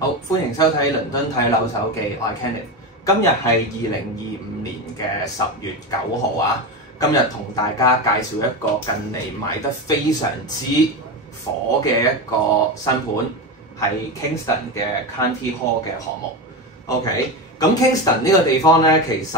好，歡迎收睇倫敦睇樓手記，我係 Kenneth。今日係2025年嘅10月9號啊！今日同大家介紹一個近嚟賣得非常之火嘅一個新盤，係 Kingston 嘅 County Hall 嘅項目。OK， 咁 Kingston 呢個地方咧，其實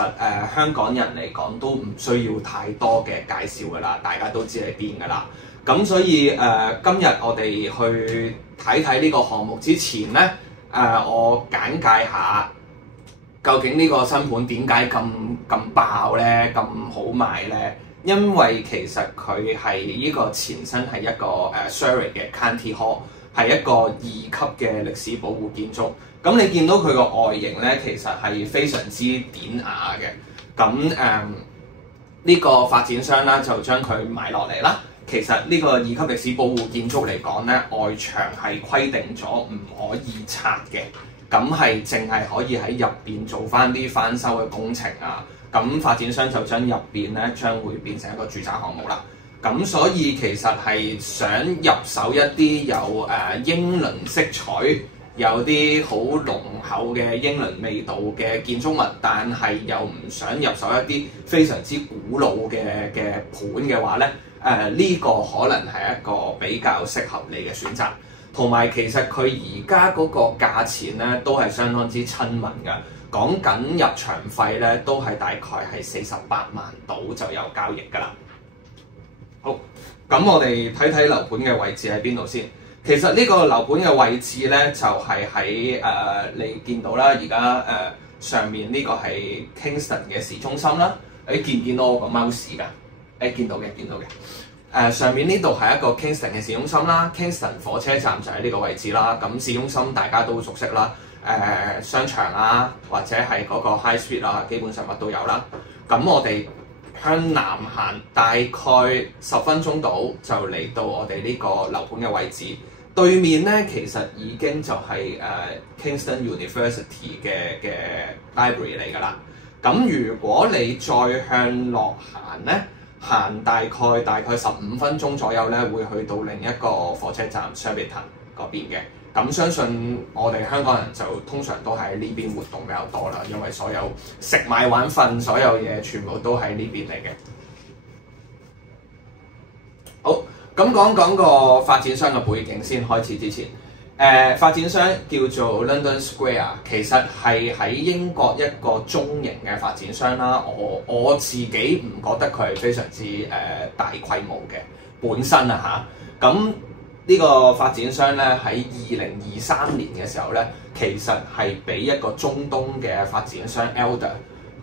香港人嚟講都唔需要太多嘅介紹㗎啦，大家都知係邊㗎啦。咁所以今日我哋去睇呢個項目之前咧，我簡介下究竟呢個新盤點解咁爆咧，咁好賣咧？因為其實佢係呢個前身係一個Surrey 嘅 County Hall， 係一個2級嘅歷史保護建築。咁你見到佢個外形咧，其實係非常之典雅嘅。咁呢個發展商啦就將佢買落嚟啦。其實呢個2級歷史保護建築嚟講咧，外牆係規定咗唔可以拆嘅，咁係淨係可以喺入邊做翻啲翻修嘅工程啊。咁發展商就將入邊咧將會變成一個住宅項目啦。咁所以其實係想入手一啲有英倫色彩，有啲好濃厚嘅英倫味道嘅建築物，但係又唔想入手一啲非常之古老嘅盤嘅話咧。呢個可能係一個比較適合你嘅選擇，同埋其實佢而家嗰個價錢咧都係相當之親民㗎，講緊入場費咧都係大概係48萬到就有交易㗎啦。好，咁我哋睇睇樓盤嘅位置喺邊度先。其實呢個樓盤嘅位置咧就係喺你見到啦，而家上面呢個係 Kingston 嘅市中心啦。你見唔見到我個 mouse 㗎？見到嘅，上面呢度係一個 Kingston 嘅市中心啦 ，Kingston 火車站就喺呢個位置啦。咁市中心大家都熟悉啦，商場啊，或者係嗰個 High Street 啊，基本上乜都有啦。咁我哋向南行大概10分鐘到就嚟到我哋呢個樓盤嘅位置。對面咧其實已經就係Kingston University 嘅 library 嚟㗎啦。咁如果你再向落行咧，行大概15分鐘左右咧，會去到另一個火車站 Surbiton 嗰邊嘅。咁相信我哋香港人就通常都喺呢邊活動比較多啦，因為所有食買玩瞓所有嘢全部都喺呢邊嚟嘅。好，咁講個發展商嘅背景先。開始之前，發展商叫做 London Square， 其實係喺英國一個中型嘅發展商啦。我自己唔覺得佢係非常之大規模嘅本身啊嚇。咁呢個發展商咧喺2023年嘅時候咧，其實係俾一個中東嘅發展商 Elder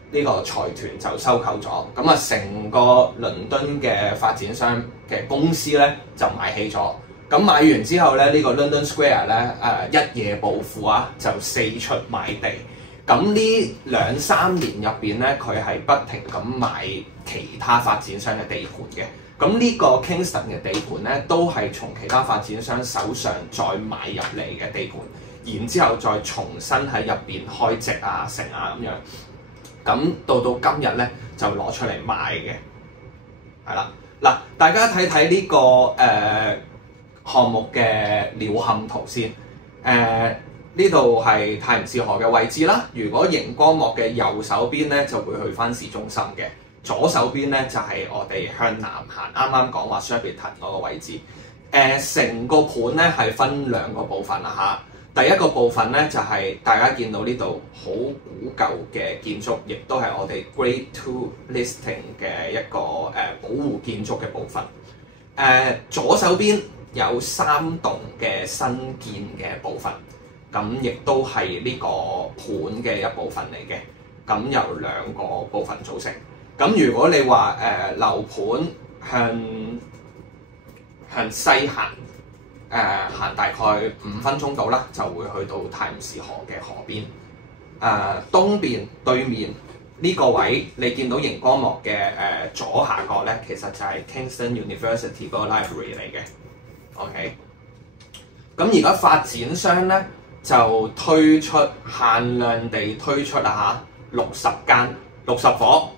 呢個財團就收購咗。咁啊，成個倫敦嘅發展商嘅公司咧就買起咗。咁買完之後咧，呢個 London Square 咧一夜暴富啊，就四出買地。咁呢2-3年入邊咧，佢係不停咁買其他發展商嘅地盤嘅。咁呢個 Kingston 嘅地盤咧，都係從其他發展商手上再買入嚟嘅地盤，然之後再重新喺入邊開則啊、成啊咁樣。咁到今日咧就攞出嚟賣嘅，係啦。嗱，大家睇睇呢個項目嘅鳥瞰圖先。呢度係泰晤士河嘅位置啦。如果熒光幕嘅右手邊咧，就會去翻市中心嘅；左手邊咧就係我哋向南行，啱啱講話 Surbiton 嗰個位置。成個盤咧係分2個部分啦嚇。第一個部分咧就係大家見到呢度好古舊嘅建築，亦都係我哋 Grade 2 listing 嘅一個保護建築嘅部分。左手邊有3棟嘅新建嘅部分，咁亦都係呢個盤嘅一部分嚟嘅。咁由2個部分組成。咁如果你話樓盤向西行，行大概5分鐘到啦，就會去到泰晤士河嘅河邊。東邊對面呢個位，你見到熒光幕嘅左下角咧，其實就係 Kingston University 嗰個 library 嚟嘅。OK， 咁而家發展商咧就推出限量地推出啦嚇，60間60伙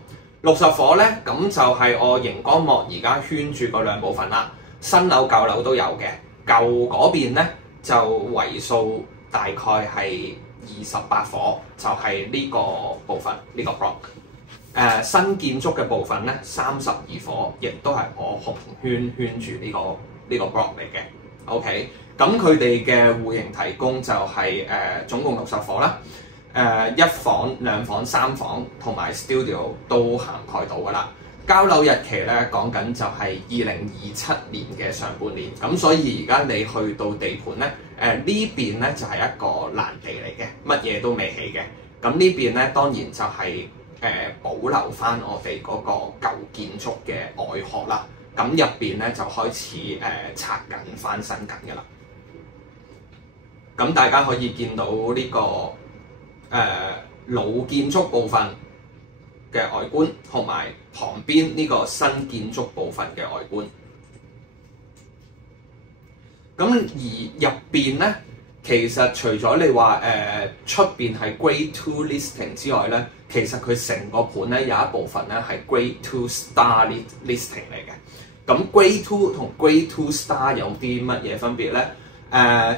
，60伙咧，咁就係我熒光幕而家圈住嗰2部分啦。新樓舊樓都有嘅，舊嗰邊咧就為數大概係28伙，就係呢個部分呢個 block。新建築嘅部分咧32伙，亦都係我紅圈圈住呢個 block 嚟嘅。OK， 咁佢哋嘅戶型提供就係總共60伙啦。1房、2房、3房同埋 studio 都涵蓋到㗎啦。交樓日期咧講緊就係2027年嘅上半年，咁所以而家你去到地盤咧，呢邊咧就係一個爛地嚟嘅，乜嘢都未起嘅。咁呢邊咧當然就係保留翻我哋嗰個舊建築嘅外殼啦。咁入邊咧就開始拆緊翻新緊㗎啦。咁大家可以見到呢個老建築部分嘅外觀，同埋旁邊呢個新建築部分嘅外觀。咁而入邊咧，其實除咗你話出邊係 Grade 2 listing 之外咧，其實佢成個盤咧有一部分咧係 Grade 2 Star listing 嚟嘅。咁 Grade 2同 Grade 2 Star 有啲乜嘢分別咧？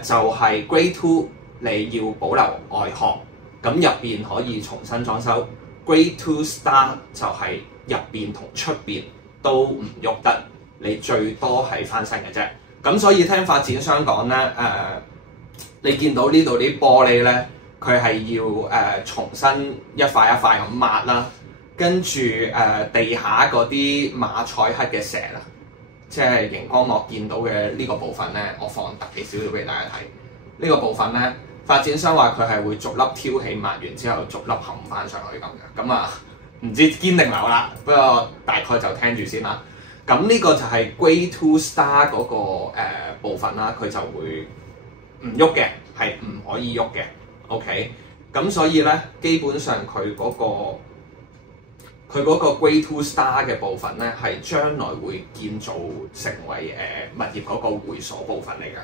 就係 Grade 2你要保留外殼，咁入邊可以重新裝修。Grade 2 Star 就係入邊同出邊都唔喐得，你最多係翻新嘅啫。咁所以聽發展商講咧，你見到呢度啲玻璃咧，佢係要重新一塊一塊咁抹啦，跟住地下嗰啲馬賽克嘅石啦，即係熒光幕見到嘅呢個部分咧，我放特別少少俾大家睇。呢個部分咧，發展商話佢係會逐粒挑起抹完之後，逐粒冚翻上去咁嘅。咁啊，唔知堅定流啦，不過大概就聽住先啦。咁呢個就係 Grade 2 Star 嗰個部分啦，佢就會唔喐嘅，係唔可以喐嘅。OK， 咁所以咧，基本上佢嗰個 Grade 2 Star 嘅部分咧，係將來會建造成為物業嗰個會所部分嚟嘅。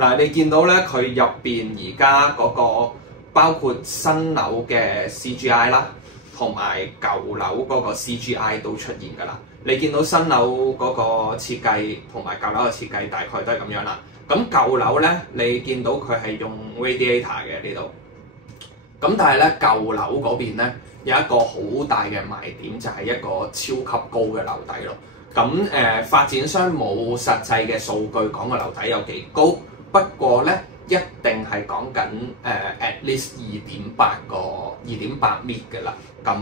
嗱，你見到咧，佢入邊而家嗰個包括新樓嘅 CGI 啦，同埋舊樓嗰個 CGI 都出現㗎啦。你見到新樓嗰個設計同埋舊樓嘅設計大概都係咁樣啦。咁舊樓咧，你見到佢係用 radiator 嘅呢度。咁但係咧，舊樓嗰邊咧有一個好大嘅賣點，就係一個超級高嘅樓底咯。咁發展商冇實際嘅數據講個樓底有幾高。不過咧，一定係講緊at least 2.8 米嘅啦。咁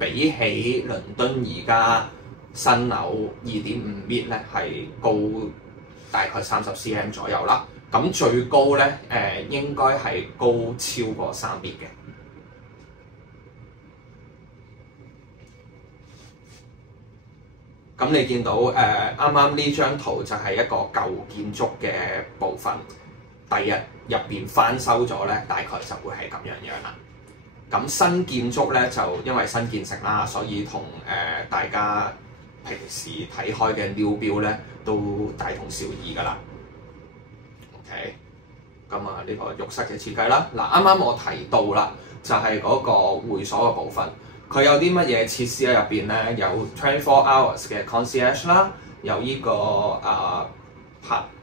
比起倫敦而家新樓2.5米咧，係高大概30 cm 左右啦。咁最高咧應該係高超過3米嘅。咁你見到啱啱呢張圖就係一個舊建築嘅部分，第日入邊翻修咗咧，大概就會係咁樣啦。咁新建築咧就因為新建成啦，所以同大家平時睇開嘅 new build 咧都大同小異㗎啦。OK， 咁啊呢個浴室嘅設計啦，嗱啱啱我提到啦，就係嗰個會所嘅部分。佢有啲乜嘢設施喺入邊咧？有24 hours 嘅 concierge 啦，有呢個柏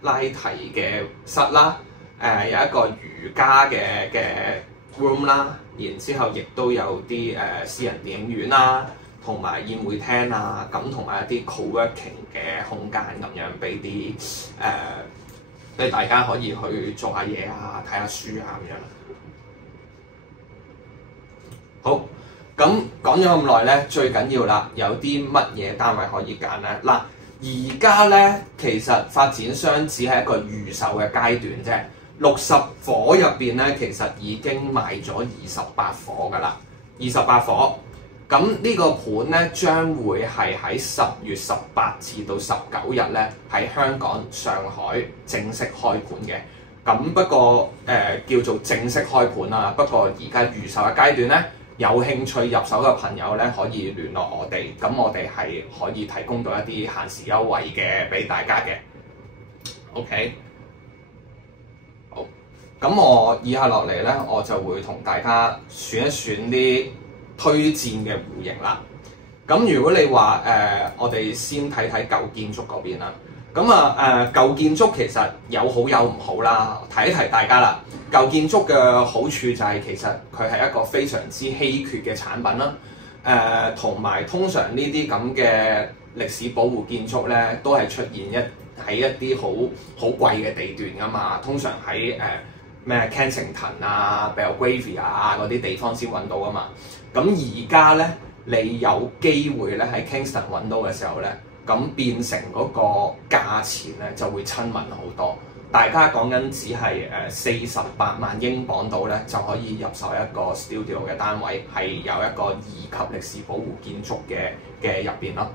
拉提嘅室啦，有一個瑜伽嘅 room 啦，然之後亦都有啲私人電影院啦，同埋宴會廳啊，咁同埋一啲 co-working 嘅空間咁樣，俾大家可以去做下嘢啊，睇下書啊咁樣。好。咁講咗咁耐咧，最緊要啦，有啲乜嘢單位可以揀咧？嗱，而家咧其實發展商只係一個預售嘅階段啫。60伙入邊咧，其實已經賣咗28伙㗎啦，28伙。咁呢個盤咧將會係喺10月18至到19日咧喺香港、上海正式開盤嘅。咁不過叫做正式開盤啦，不過而家預售嘅階段咧。有興趣入手嘅朋友咧，可以聯絡我哋，咁我哋係可以提供到一啲限時優惠嘅俾大家嘅。OK， 好，咁我以下落嚟咧，我就會同大家選一選啲推薦嘅戶型啦。咁如果你話我哋先睇睇舊建築嗰邊啦。咁舊建築其實有好有唔好啦，提一提大家啦。舊建築嘅好處就係其實佢係一個非常之稀缺嘅產品啦。同埋通常呢啲咁嘅歷史保護建築咧，都係出現喺一啲好貴嘅地段㗎嘛。通常喺咩 Kensington 啊、Belgravia 啊嗰啲地方先揾到㗎嘛。咁而家咧，你有機會咧喺 Kingston 揾到嘅時候咧，咁變成嗰個價錢咧就會親民好多。大家講緊只係48萬英鎊度咧就可以入手一個 studio 嘅單位，係有一個2級歷史保護建築嘅入邊咯。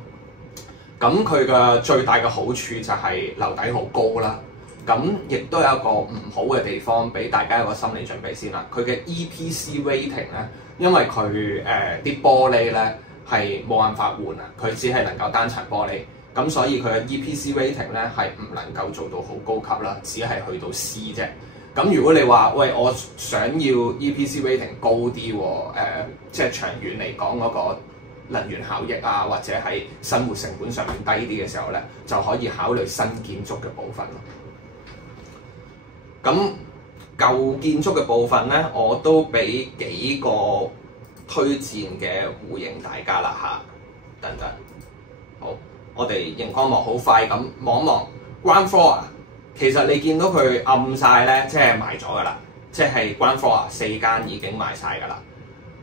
咁佢嘅最大嘅好處就係樓底好高啦。咁亦都有一個唔好嘅地方，俾大家有個心理準備先啦。佢嘅 EPC rating 咧，因為佢啲玻璃咧係冇辦法換啊，佢只係能夠單層玻璃，咁所以佢嘅 EPC rating 咧係唔能夠做到好高級啦，只係去到 C 啫。咁如果你話喂，我想要 EPC rating 高啲喎，即係長遠嚟講嗰個能源效益啊，或者係生活成本上面低啲嘅時候咧，就可以考慮新建築嘅部分咯。咁舊建築嘅部分咧，我都俾幾個推薦嘅戶型大家啦嚇，等等。好，我哋熒光幕好快咁望一望 ground floor 啊，其實你見到佢暗晒咧，即係賣咗㗎啦，即係 ground floor 啊4間已經賣晒㗎啦。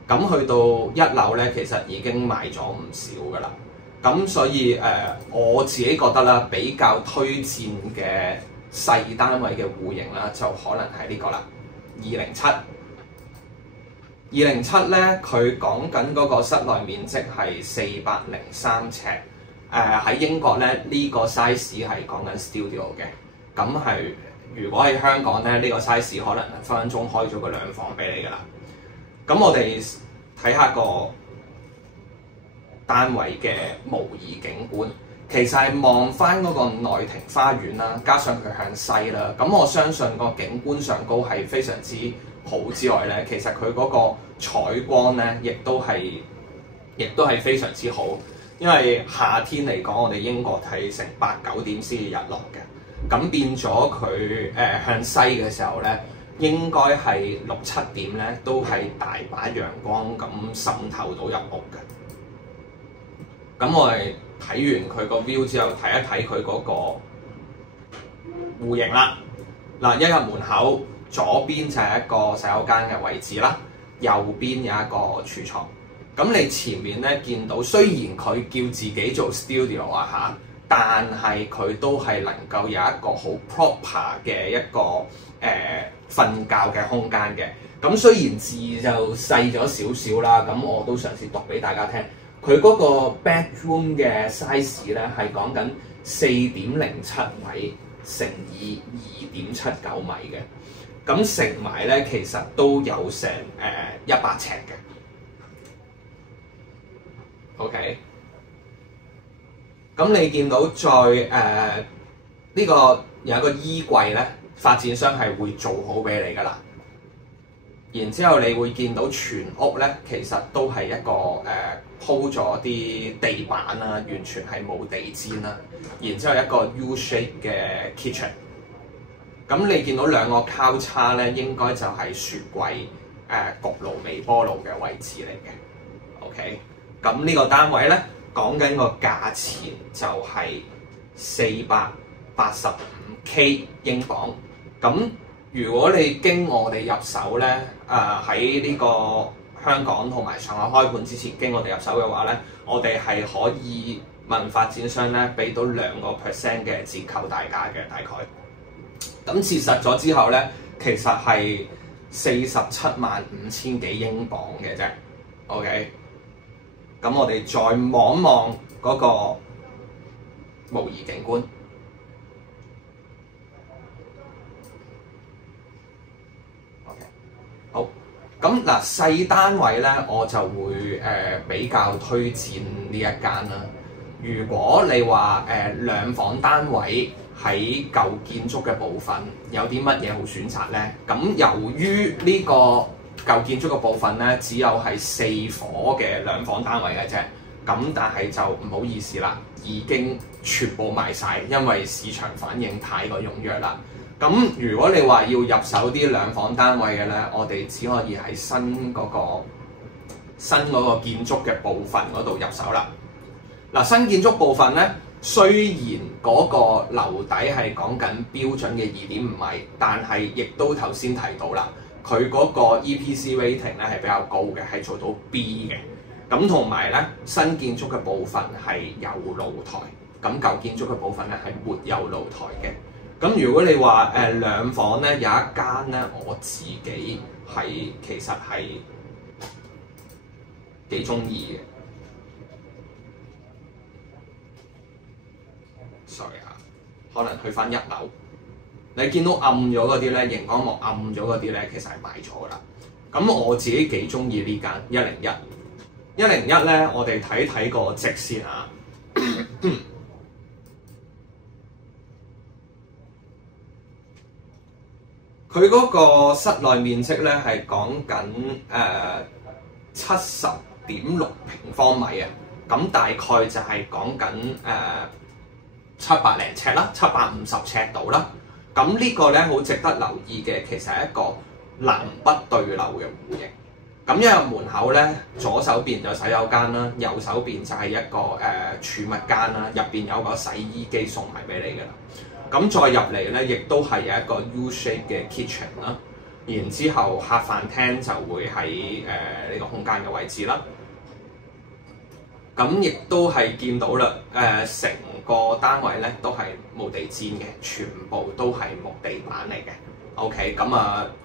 咁去到1樓咧，其實已經賣咗唔少㗎啦。咁所以我自己覺得啦，比較推薦嘅細單位嘅戶型啦，就可能係呢個啦，207。207咧，佢講緊嗰個室內面積係403尺。喺英國咧，呢個 size 係講緊 studio 嘅。咁係如果喺香港咧，呢個 size 可能分分鐘開咗個2房俾你㗎啦。咁我哋睇下個單位嘅模擬景觀。其實係望翻嗰個內庭花園啦，加上佢向西啦，咁我相信個景觀上高係非常之好之外咧，其實佢嗰個採光咧，亦都係非常之好。因為夏天嚟講，我哋英國係成8、9點先至日落嘅，咁變咗佢向西嘅時候咧，應該係6、7點咧都係大把陽光咁滲透到入屋嘅。咁我哋睇完佢個 view 之後，睇一睇佢嗰個戶型啦。嗱，一入門口，左邊就係一個洗手間嘅位置啦，右邊有一個廚房。咁你前面咧見到，雖然佢叫自己做 studio 啊嚇，但係佢都係能夠有一個好 proper 嘅一個瞓覺嘅空間嘅。咁雖然字就細咗少少啦，咁我都嘗試讀俾大家聽。佢嗰個 bedroom 嘅 size 咧係講緊4.07米乘以2.79米嘅，咁乘埋咧其實都有成100尺嘅。OK， 咁你見到再呢個有一個衣櫃咧，發展商係會做好俾你噶啦。然之後你會見到全屋咧，其實都係一個鋪咗啲地板啦，完全係冇地氈啦。然之後一個 U shape 嘅 kitchen。咁你見到2個交叉咧，應該就係雪櫃、焗爐、微波爐嘅位置嚟嘅。OK， 咁呢個單位咧講緊個價錢就係485K 英鎊。咁如果你經我哋入手咧，喺呢個香港同埋上海開盤之前經我哋入手嘅話咧，我哋係可以問發展商咧俾到2% 嘅折扣大價嘅大概。咁切實咗之後咧，其實係475000幾英鎊嘅啫。OK， 咁我哋再望一望嗰個模擬景觀。好，咁嗱細單位咧，我就會比較推薦呢一間啦。如果你話2房單位喺舊建築嘅部分有啲乜嘢好選擇咧？咁由於呢個舊建築嘅部分咧，只有係4伙嘅2房單位嘅啫。咁但係就唔好意思啦，已經全部賣晒，因為市場反應太過踴躍啦。咁如果你話要入手啲兩房單位嘅咧，我哋只可以喺新嗰個建築嘅部分嗰度入手啦。嗱，新建築部分咧，雖然嗰個樓底係講緊標準嘅2.5米，但係亦都頭先提到啦，佢嗰個 EPC rating 咧係比較高嘅，係做到 B 嘅。咁同埋咧，新建築嘅部分係有露台，咁舊建築嘅部分咧係沒有露台嘅。咁如果你話兩房咧，有一間咧，我自己其實係幾中意嘅。sorry 啊，可能去翻1樓，你見到暗咗嗰啲咧，熒光幕暗咗嗰啲咧，其實係賣咗噶啦。咁我自己幾中意呢間101咧，我哋睇個值先啊。佢嗰個室內面積咧係講緊70.6平方米啊，咁大概就係講緊700零尺啦，750尺度啦。咁呢個咧好值得留意嘅，其實係一個南北對流嘅戶型。咁一入門口咧，左手邊就洗手間啦，右手邊就係一個儲物間啦，入邊有個洗衣機送埋俾你㗎啦。咁再入嚟咧，亦都係有一個 U-shape 嘅 kitchen 啦。然之後客飯廳就會喺呢個空間嘅位置啦。咁亦都係見到啦，成個單位咧都係冇地氈嘅，全部都係木地板嚟嘅。OK， 咁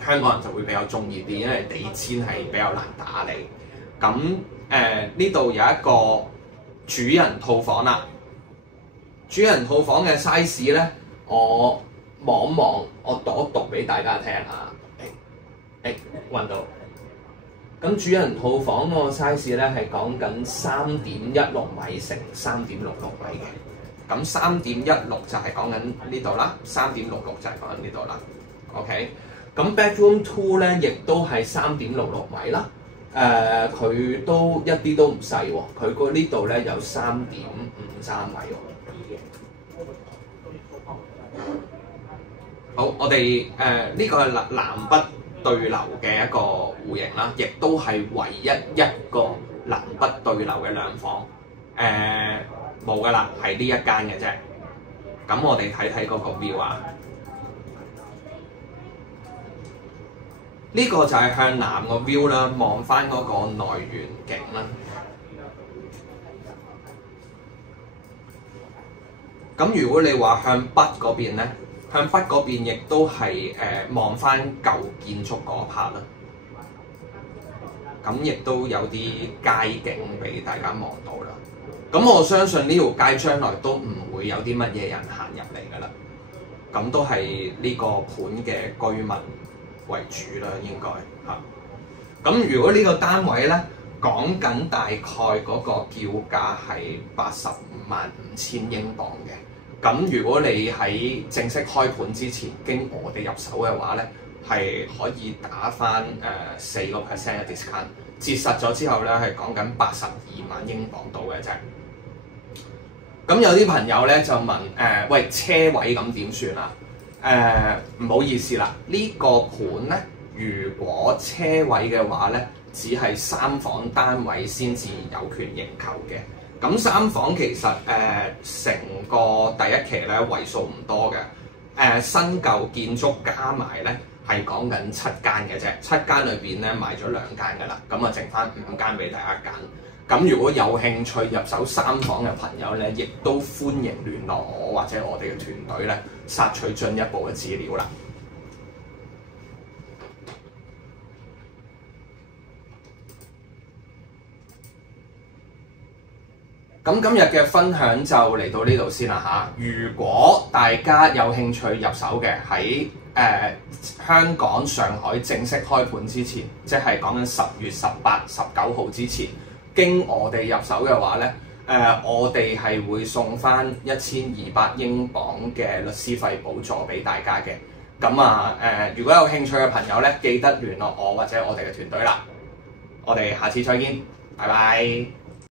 香港人就會比較中意啲，因為地氈係比較難打理。咁呢度有一個主人套房啦。主人套房嘅 size 咧，我望一望，我讀一讀俾大家聽下。揾到。咁主人套房個 size 咧係講緊3.16米乘3.66米嘅。咁3.16就係講緊呢度啦，3.66就係講緊呢度啦。OK， 咁 bedroom 2咧亦都係3.66米啦。佢都一啲都唔細喎，佢呢度咧有3.53米喎。好，我哋呢個係南北對流嘅一個戶型啦，亦都係唯一一個南北對流嘅兩房。冇噶啦，係呢一間嘅啫。咁我哋睇睇嗰個 view 啊。呢個就係向南個 view 啦，望翻嗰個內園景啦。咁如果你話向北嗰邊咧，向北嗰邊亦都係望翻舊建築嗰 part 啦。咁亦都有啲街景俾大家望到啦。咁我相信呢條街將來都唔會有啲乜嘢人行入嚟㗎啦。咁都係呢個盤嘅居民為主啦，應該嚇。咁如果呢個單位咧，講緊大概嗰個叫價係85.500英鎊嘅。咁如果你喺正式開盤之前經我哋入手嘅話咧，係可以打翻4% 嘅 discount， 折實咗之後咧係講緊82萬英鎊到嘅啫。咁有啲朋友咧就問喂，車位咁點算啊？唔好意思啦，呢個盤咧，如果車位嘅話咧，只係3房單位先至有權認購嘅。咁3房其實成個第一期咧為數唔多嘅，新舊建築加埋咧係講緊7間嘅啫，7間裏邊咧賣咗2間㗎啦，咁剩翻5間俾大家揀。咁如果有興趣入手3房嘅朋友咧，亦都歡迎聯絡我或者我哋嘅團隊咧，索取進一步嘅資料啦。咁今日嘅分享就嚟到呢度先啦嚇。如果大家有興趣入手嘅，喺香港、上海正式開盤之前，即係講緊10月18、19號之前，經我哋入手嘅話咧，我哋係會送翻1200英鎊嘅律師費補助俾大家嘅。咁如果有興趣嘅朋友咧，記得聯絡我或者我哋嘅團隊啦。我哋下次再見，拜拜。